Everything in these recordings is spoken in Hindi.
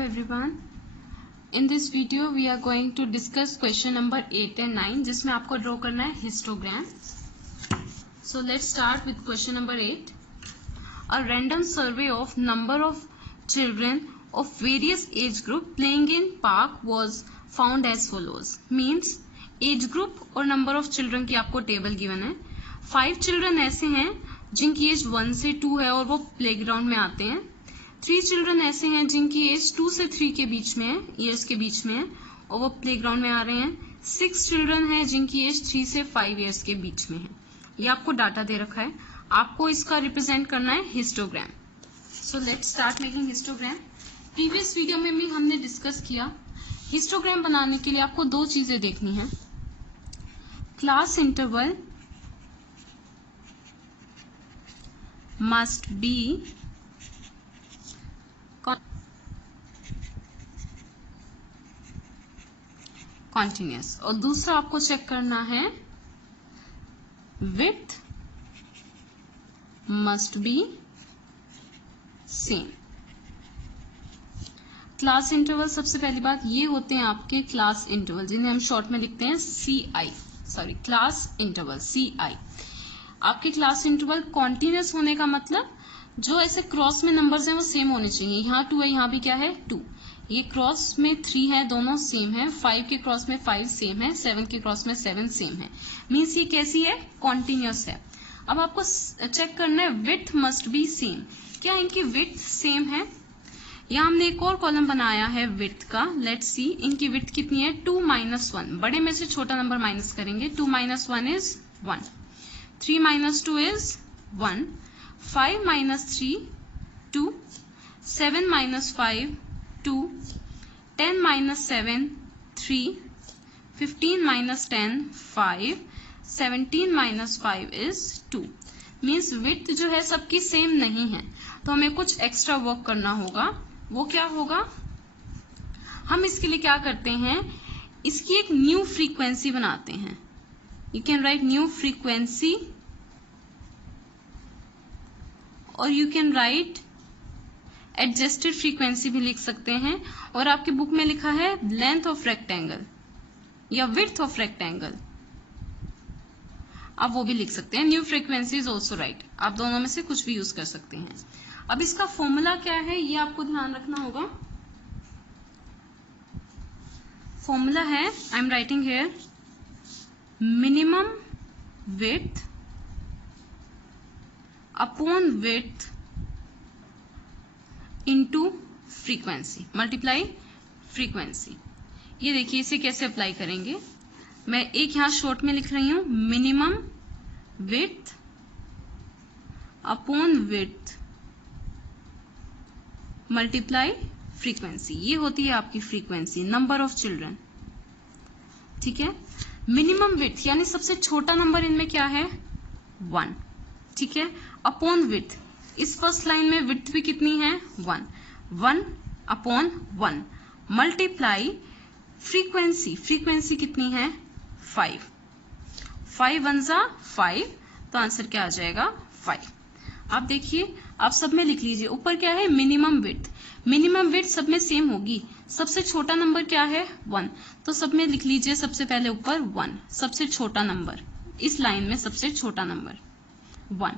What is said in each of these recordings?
everyone, in this video we are going to discuss question number 8 and 9 जिसमें आपको ड्रॉ करना है histogram. So let's start with question number 8. A random survey of number of children of various age group playing in park was found as follows. Means age group और number of children की आपको टेबल गिवन है. 5 children ऐसे हैं जिनकी एज 1 से 2 है और वो प्लेग्राउंड में आते हैं. 3 चिल्ड्रन ऐसे हैं जिनकी एज 2 से 3 के बीच में है, ईयर्स के बीच में है और वो प्लेग्राउंड में आ रहे हैं. 6 चिल्ड्रन हैं जिनकी एज 3 से 5 ईयर्स के बीच में है. ये आपको डाटा दे रखा है, आपको इसका रिप्रेजेंट करना है histogram. So let's start making histogram. Previous video में भी हमने डिस्कस किया. हिस्टोग्राम बनाने के लिए आपको दो चीजें देखनी है. Class interval must be continuous और दूसरा आपको चेक करना है width must be same. Class interval सबसे पहली बात ये होते हैं आपके क्लास इंटरवल जिन्हें हम शॉर्ट में लिखते हैं क्लास इंटरवल CI. आपके क्लास इंटरवल कॉन्टिन्यूस होने का मतलब जो ऐसे क्रॉस में नंबर्स हैं वो सेम होने चाहिए. यहाँ 2 है, यहाँ भी क्या है 2. ये क्रॉस में 3 है, दोनों सेम है. 5 के क्रॉस में 5 सेम है, 7 के क्रॉस में 7 सेम है. मीन्स ये कैसी है, कॉन्टिन्यूस है. अब आपको चेक करना है विड्थ मस्ट बी सेम. क्या इनकी विड्थ सेम है? यहाँ हमने एक और कॉलम बनाया है विड्थ का. लेट्स सी इनकी विड्थ कितनी है 2 - 1. बड़े में से छोटा नंबर माइनस करेंगे. 2 - 1 is 1. 3 - 2 is 1. 5 - 3 2. 7 - 5 2. 10 - 7 3. 15 - 10 5. 17 - 5 is 2. Means width जो है सबकी सेम नहीं है, तो हमें कुछ एक्स्ट्रा वर्क करना होगा. वो क्या होगा, हम इसके लिए क्या करते हैं, इसकी एक न्यू फ्रीक्वेंसी बनाते हैं. You can write new frequency और you can write adjusted frequency भी लिख सकते हैं. और आपकी बुक में लिखा है length of rectangle या width of rectangle, आप वो भी लिख सकते हैं. New frequency is also right. आप दोनों में से कुछ भी यूज कर सकते हैं. अब इसका फॉर्मूला क्या है ये आपको ध्यान रखना होगा. फॉर्मूला है, I am writing here, minimum width upon width into frequency multiply frequency. ये देखिए इसे कैसे अप्लाई करेंगे. मैं एक यहां शॉर्ट में लिख रही हूं, minimum width upon width multiply frequency. ये होती है आपकी फ्रीक्वेंसी, नंबर ऑफ चिल्ड्रन. ठीक है. मिनिमम विड्थ यानी सबसे छोटा नंबर इनमें क्या है 1. ठीक है. अपॉन विड्थ, इस फर्स्ट लाइन में विड्थ भी कितनी है 1. 1 अपॉन 1 मल्टीप्लाई फ्रीक्वेंसी. फ्रीक्वेंसी कितनी है 5. 5 1 जा 5, तो आंसर क्या आ जाएगा 5. आप देखिए, आप सब में लिख लीजिए. ऊपर क्या है मिनिमम विड्थ. मिनिमम विड्थ सब में सेम होगी. सबसे छोटा नंबर क्या है 1, तो सब में लिख लीजिए सबसे पहले ऊपर 1. सबसे छोटा नंबर इस लाइन में, सबसे छोटा नंबर 1.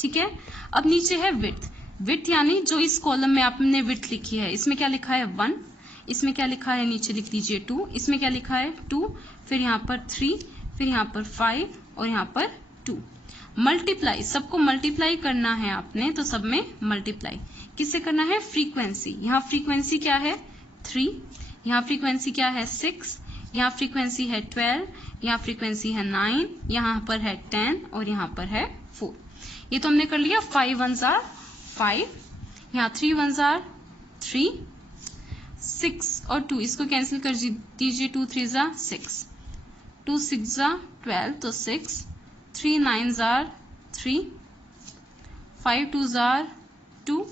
ठीक है. अब नीचे है विड्थ. विड्थ यानी जो इस कॉलम में आपने विड्थ लिखी है, इसमें क्या लिखा है 1, इसमें क्या लिखा है नीचे लिख लीजिए 2, इसमें क्या लिखा है 2, फिर यहाँ पर 3, फिर यहाँ पर 5 और यहाँ पर 2. मल्टीप्लाई, सबको मल्टीप्लाई करना है आपने, तो सब में मल्टीप्लाई किससे करना है फ्रीक्वेंसी. यहाँ फ्रीक्वेंसी क्या है 3, यहाँ फ्रीक्वेंसी क्या है 6, यहाँ फ्रीक्वेंसी है 12, यहाँ फ्रीक्वेंसी है 9, यहाँ पर है 10 और यहाँ पर है 4. ये तो हमने कर लिया. 5 1 जार 5, यहाँ 3 1 जार 3, 6 और 2 इसको कैंसिल कर दीजिए. 2 3 जा 6, 2 6 जा 12, तो 6, 3 9 जार 3, 5 2 जार 2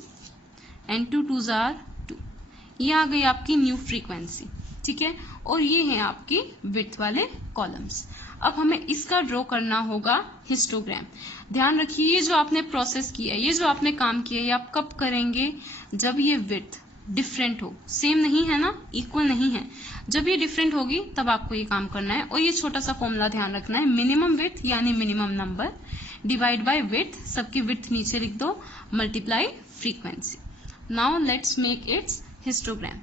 एंड 2 2 जार 2. ये आ गई आपकी न्यू फ्रीक्वेंसी. ठीक है. और ये हैं आपकी विड्थ वाले कॉलम्स. अब हमें इसका ड्रॉ करना होगा हिस्टोग्राम. ध्यान रखिए, ये जो आपने प्रोसेस किया है, ये जो आपने काम किया है, ये आप कब करेंगे, जब ये विड्थ डिफरेंट हो, सेम नहीं है ना, इक्वल नहीं है। जब ये डिफरेंट होगी तब आपको ये काम करना है। और ये छोटा सा फॉर्मूला ध्यान रखना है, मिनिमम विड्थ यानी minimum number divide by width, सबकी विड्थ नीचे लिख दो, multiply frequency. Now let's make its histogram.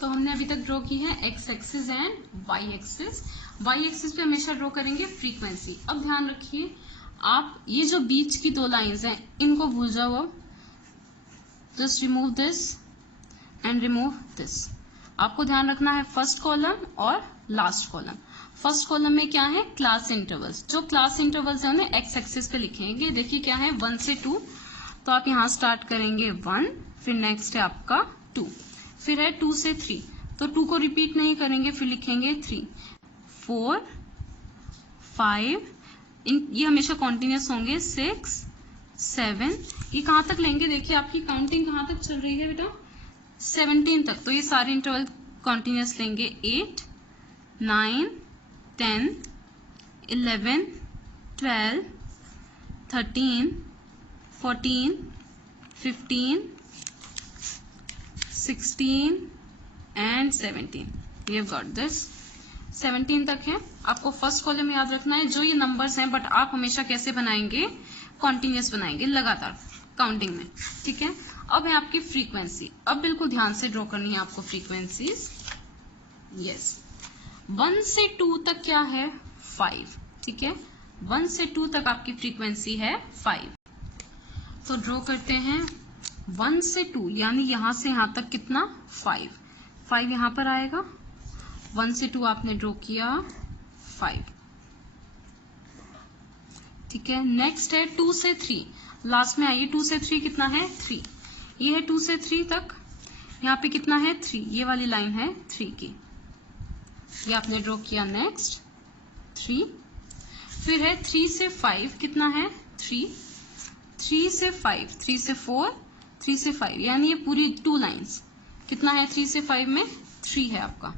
तो हमने अभी तक ड्रॉ की है X axis and Y axis. Y axis पे हमेशा ड्रॉ करेंगे फ्रीक्वेंसी। अब ध्यान रखिए, आप ये जो बीच की दो लाइंस हैं इनको भूल जाओ। अब just remove this and remove this. आपको ध्यान रखना है फर्स्ट कॉलम और लास्ट कॉलम। फर्स्ट कॉलम में क्या है, क्लास इंटरवल्स। जो क्लास इंटरवल्स है उन्हें एक्स एक्सिस पे लिखेंगे। देखिए क्या है, 1 से 2, तो आप यहाँ स्टार्ट करेंगे 1, फिर नेक्स्ट है आपका 2, फिर है 2 से 3, तो 2 को रिपीट नहीं करेंगे, फिर लिखेंगे 3, 4, 5, ये हमेशा कॉन्टिन्यूस होंगे, 6, 7, ये कहाँ तक लेंगे, देखिए आपकी काउंटिंग कहाँ तक चल रही है बेटा, 17 तक, तो ये सारे इंटरवल कॉन्टिन्यूस लेंगे, 8, 9, 10, 11, 12, 13, 14, 15, 16 and 17. We have got this. 17 तक है। आपको फर्स्ट कॉलम याद रखना है, जो ये नंबर्स हैं, बट आप हमेशा कैसे बनाएंगे, कॉन्टिन्यूस बनाएंगे, लगातार काउंटिंग में, ठीक है। अब है आपकी फ्रीक्वेंसी। अब बिल्कुल ध्यान से ड्रॉ करनी है आपको फ्रीक्वेंसीज। यस, 1 से 2 तक क्या है, 5, ठीक है। 1 से 2 तक आपकी फ्रीक्वेंसी है 5। तो ड्रॉ करते हैं 1 से 2, यानी यहां से यहां तक कितना, 5 यहां पर आएगा। 1 से 2 आपने ड्रॉ किया 5, ठीक है। नेक्स्ट है 2 से 3, लास्ट में आइए, 2 से 3 कितना है, 3, ये है 2 से 3 तक, यहाँ पे कितना है 3, ये वाली लाइन है 3 की, ये आपने ड्रॉ किया। नेक्स्ट 3, फिर है 3 से 5 कितना है 3, 3 से 5, 3 से 4, 3 से 5, यानी ये पूरी 2 लाइंस कितना है, 3 से 5 में 3 है आपका,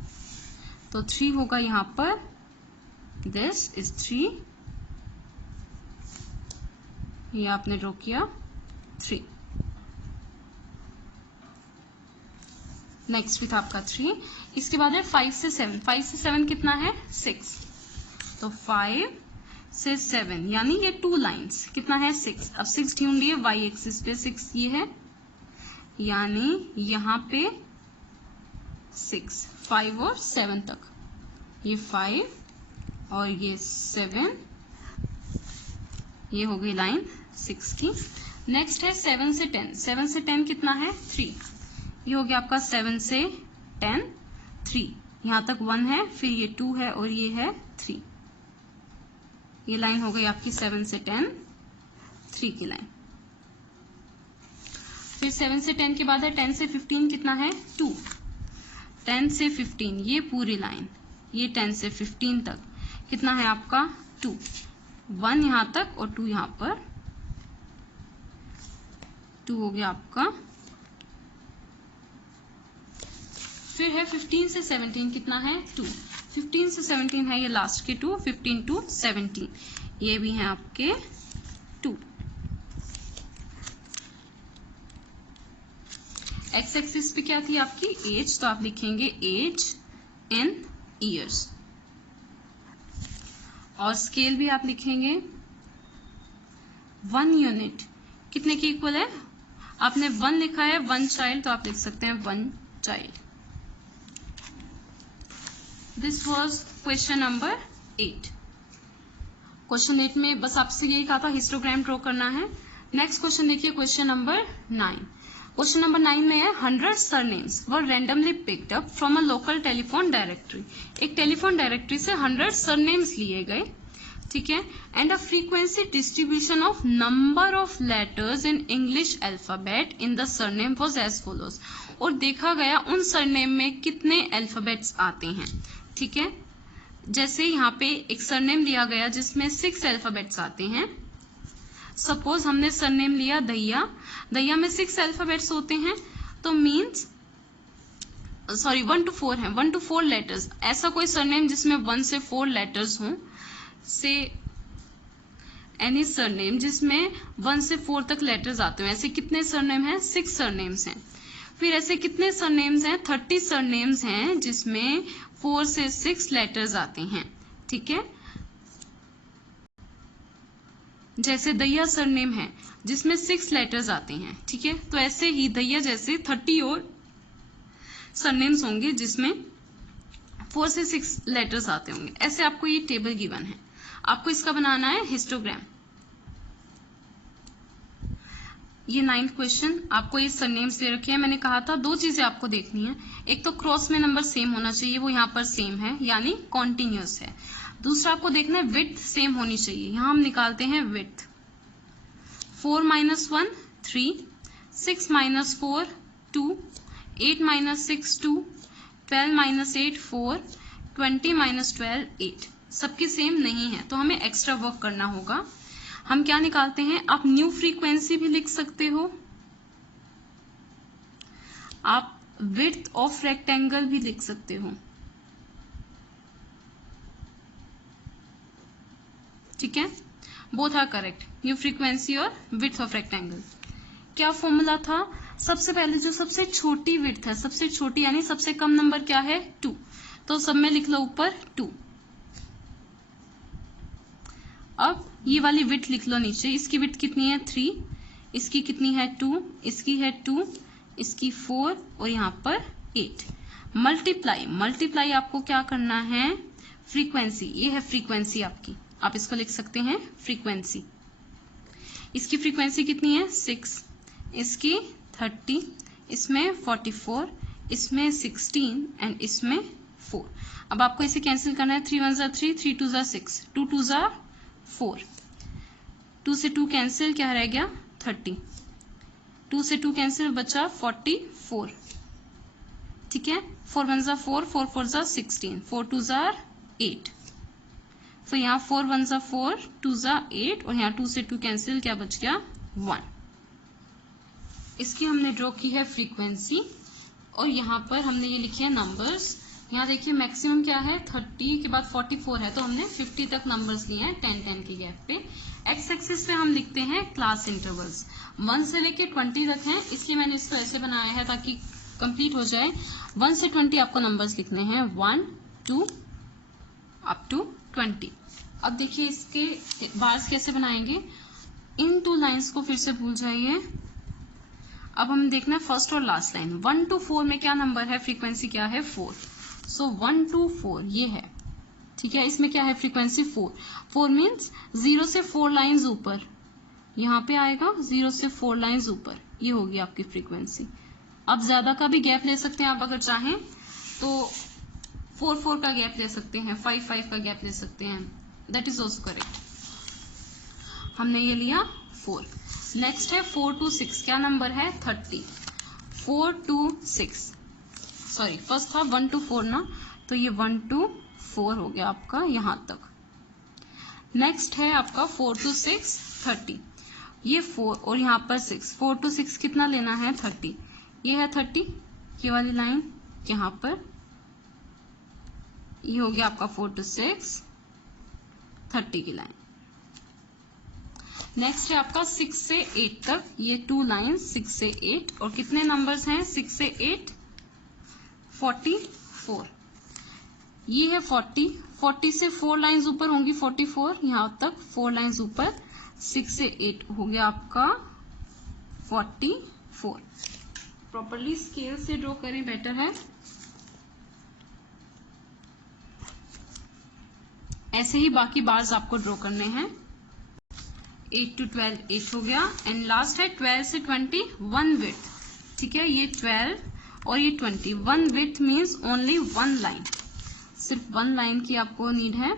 तो 3 होगा यहाँ पर, दिस इज 3, ये आपने ड्रॉ किया 3। नेक्स्ट भी था आपका 3। इसके बाद है 5 से 7, 5 से 7 कितना है 6, तो 5 से 7 यानी ये 2 लाइंस कितना है 6। अब 6 ढूंढ लिए वाई एक्सिस पे, 6 ये है, यानी यहाँ पे 6, 5 और 7 तक, ये 5 और ये 7, ये हो गई लाइन 6 की। नेक्स्ट है 7 से 10, 7 से 10 कितना है 3, ये हो गया आपका 7 से 10, 3, यहाँ तक 1 है, फिर ये 2 है और ये है 3, ये लाइन हो गई आपकी 7 से 10, 3 की लाइन। फिर 7 से 10 के बाद है 10 से 15 कितना है 2, 10 से 15 ये पूरी लाइन, ये 10 से 15 तक कितना है आपका 2, 1 यहाँ तक और 2 यहाँ पर, 2 हो गया आपका। फिर है 15 से 17 कितना है 2, 15 से 17 है ये लास्ट के 2, 15 to 17 ये भी हैं आपके 2। एक्स एक्सिस पे क्या थी आपकी एज, तो आप लिखेंगे एज इन ईयर्स, और स्केल भी आप लिखेंगे 1 यूनिट कितने की इक्वल है, आपने 1 लिखा है 1 चाइल्ड, तो आप लिख सकते हैं 1 child. This was question number 8। Question 8 में बस आपसे यही कहा था हिस्टोग्राम ड्रॉ करना है। नेक्स्ट क्वेश्चन देखिए, क्वेश्चन नंबर 9। क्वेश्चन नंबर 9 में है 100 surnames were randomly picked up from a local telephone directory. एक टेलीफोन डायरेक्टरी से 100 सरनेम्स लिए गए, ठीक है, and a frequency distribution of number of letters in English alphabet in the surname was as follows. और देखा गया उन सरनेम में कितने अल्फाबेट्स आते हैं, ठीक है। जैसे यहाँ पे एक सरनेम लिया गया जिसमें 6 अल्फाबेट्स आते हैं। सपोज हमने सरनेम लिया दैया, दैया में 6 अल्फाबेट्स होते हैं, तो मीन्स 1 to 4 है, 1 to 4 लेटर्स। ऐसा कोई सरनेम जिसमें 1 से 4 लेटर्स हों, से एनी सरनेम जिसमें 1 से 4 तक लेटर्स आते हैं, ऐसे कितने सरनेम हैं 6 सरनेम्स हैं। फिर ऐसे कितने सरनेम्स हैं? 30 सरनेम्स हैं जिसमें 4 से 6 लेटर्स आते हैं। ठीक है, जैसे दैया सरनेम है जिसमें 6 लेटर्स आते हैं। ठीक है, तो ऐसे ही दैया जैसे 30 और सरनेम्स होंगे जिसमें 4 से 6 लेटर्स आते होंगे। ऐसे आपको ये टेबल गिवन है, आपको इसका बनाना है हिस्टोग्राम। ये 9th क्वेश्चन, आपको ये सरनेम्स दे रखे हैं। मैंने कहा था 2 चीजें आपको देखनी है, एक तो क्रॉस में नंबर सेम होना चाहिए, वो यहाँ पर सेम है यानी कॉन्टिन्यूस है। दूसरा आपको देखना है विड्थ सेम होनी चाहिए। यहाँ हम निकालते हैं विड्थ। 4 - 1 3, 6 - 4 2, 8 - 6 2, 12 - 8 4, 20 - 12 8। सबकी सेम नहीं है तो हमें एक्स्ट्रा वर्क करना होगा। हम क्या निकालते हैं? आप न्यू फ्रीक्वेंसी भी लिख सकते हो, आप विड्थ ऑफ रेक्टेंगल भी लिख सकते हो। ठीक है, both are correct, new frequency और विड्थ ऑफ रेक्टेंगल। क्या फॉर्मूला था? सबसे पहले जो सबसे छोटी विड्थ है, सबसे छोटी यानी सबसे कम नंबर क्या है? 2, तो सब में लिख लो ऊपर 2। अब ये वाली विड्थ लिख लो नीचे। इसकी विड्थ कितनी है? 3, इसकी कितनी है? 2, इसकी है 2, इसकी 4 और यहाँ पर 8। मल्टीप्लाई आपको क्या करना है? फ्रीक्वेंसी, ये है फ्रीक्वेंसी आपकी, आप इसको लिख सकते हैं फ्रीक्वेंसी। इसकी फ्रीक्वेंसी कितनी है? 6, इसकी 30, इसमें 44, इसमें 16 एंड इसमें 4। अब आपको इसे कैंसिल करना है। 3 × 1 = 3, 3 × 2 = 6, 2 × 2 = 4, 2 से 2 कैंसिल, क्या रह गया? 30, 2 से 2 कैंसिल, बचा 44। ठीक है, 4 × 1 = 4, 4 × 4 = 16, 4 × 2 = 8। तो यहाँ 4 × 1 = 4, 2 = 8 और यहाँ 2 से 2 कैंसिल, क्या बच गया? 1। इसकी हमने ड्रॉ की है फ्रीक्वेंसी और यहाँ पर हमने ये लिखे हैं नंबर्स। यहाँ देखिए मैक्सिमम क्या है? 30 के बाद 44 है, तो हमने 50 तक नंबर्स लिए हैं 10-10 के गैप पे। एक्स एक्सिस पे हम लिखते हैं क्लास इंटरवल्स, 1 से लेके 20 तक हैं, इसलिए मैंने इसको ऐसे बनाया है ताकि कंप्लीट हो जाए। 1 से 20 आपको नंबर्स लिखने हैं, 1 2 अप टू 20। अब देखिए इसके बार्स कैसे बनाएंगे। इन 2 लाइन्स को फिर से भूल जाइए। अब हम देखना है फर्स्ट और लास्ट लाइन। 1 to 4 में क्या नंबर है? फ्रीक्वेंसी क्या है? 4। सो 1 to 4 ये है। ठीक है, इसमें क्या है? फ्रीक्वेंसी 4। 4 मीन्स 0 से 4 लाइन्स ऊपर, यहाँ पे आएगा 0 से 4 लाइन्स ऊपर, ये होगी आपकी फ्रीक्वेंसी। अब ज्यादा का भी गैप ले सकते हैं आप अगर चाहें तो 4-4 का गैप ले सकते हैं, 5-5 का गैप ले सकते हैं, दैट इज ऑल्सो करेक्ट। हमने ये लिया 4। नेक्स्ट है 4 to 6, क्या नंबर है? 30। 4 to 6, सॉरी फर्स्ट था 1 to 4 ना, तो ये 1 to 4 हो गया आपका यहाँ तक। नेक्स्ट है आपका 4 to 6 30, ये 4 और यहाँ पर 6, 4 to 6 कितना लेना है? 30, ये है 30, ये वाली लाइन यहाँ पर, ये हो गया आपका 4 to 6 30 की लाइन। नेक्स्ट है आपका 6 से 8 तक, ये 2 लाइन्स 6 से 8 और कितने नंबर्स हैं? 6 से 8 44, ये है 40, 40 से 4 लाइन्स ऊपर होंगी 44, यहाँ तक 4 लाइन्स ऊपर, 6 से 8 हो गया आपका 44। प्रॉपरली स्केल से ड्रॉ करें, बेटर है। ऐसे ही बाकी बार्स आपको ड्रॉ करने हैं। 8 to 12 8 हो गया एंड लास्ट है 12 से 20 1 विड्थ। ठीक है, ये 12 और ये 20, 1 विड्थ मीन्स ओनली 1 लाइन, सिर्फ 1 लाइन की आपको नीड है।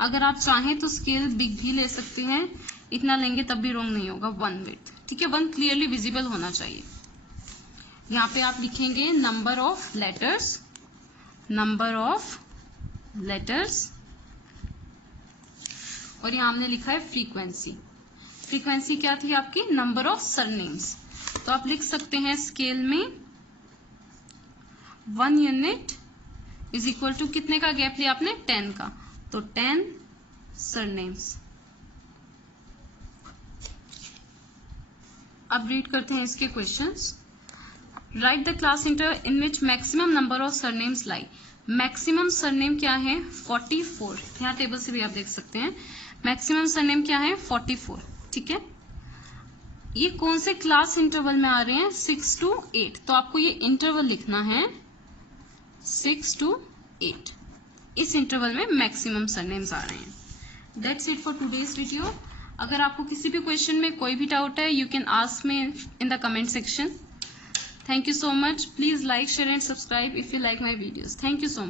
अगर आप चाहें तो स्केल बिग भी ले सकते हैं, इतना लेंगे तब भी रॉन्ग नहीं होगा। 1 विड्थ, ठीक है, 1 क्लियरली विजिबल होना चाहिए। यहाँ पे आप लिखेंगे number of letters, number of letters, और यहाँ हमने लिखा है फ्रीक्वेंसी। फ्रीक्वेंसी क्या थी आपकी? Number of surnames. तो आप लिख सकते हैं स्केल में 1 यूनिट इज इक्वल टू कितने का गैप लिया आपने? 10 का, तो 10 सरनेम्स। अब रीड करते हैं इसके questions. Right the class interval in which maximum number of surnames lie. Maximum surname क्या है 44, यहाँ टेबल से भी आप देख सकते हैं। मैक्सिमम सरनेम क्या है 44, ठीक है। ये कौन से क्लास इंटरवल में आ रहे हैं 6 to 8, तो आपको ये इंटरवल लिखना है 6 to 8। इस इंटरवल में मैक्सिमम सरनेम्स आ रहे हैं। That's it for today's video. अगर आपको किसी भी क्वेश्चन में कोई भी डाउट है, you can ask me in the comment section. Thank you so much. Please like, share and subscribe if you like my videos. Thank you so much.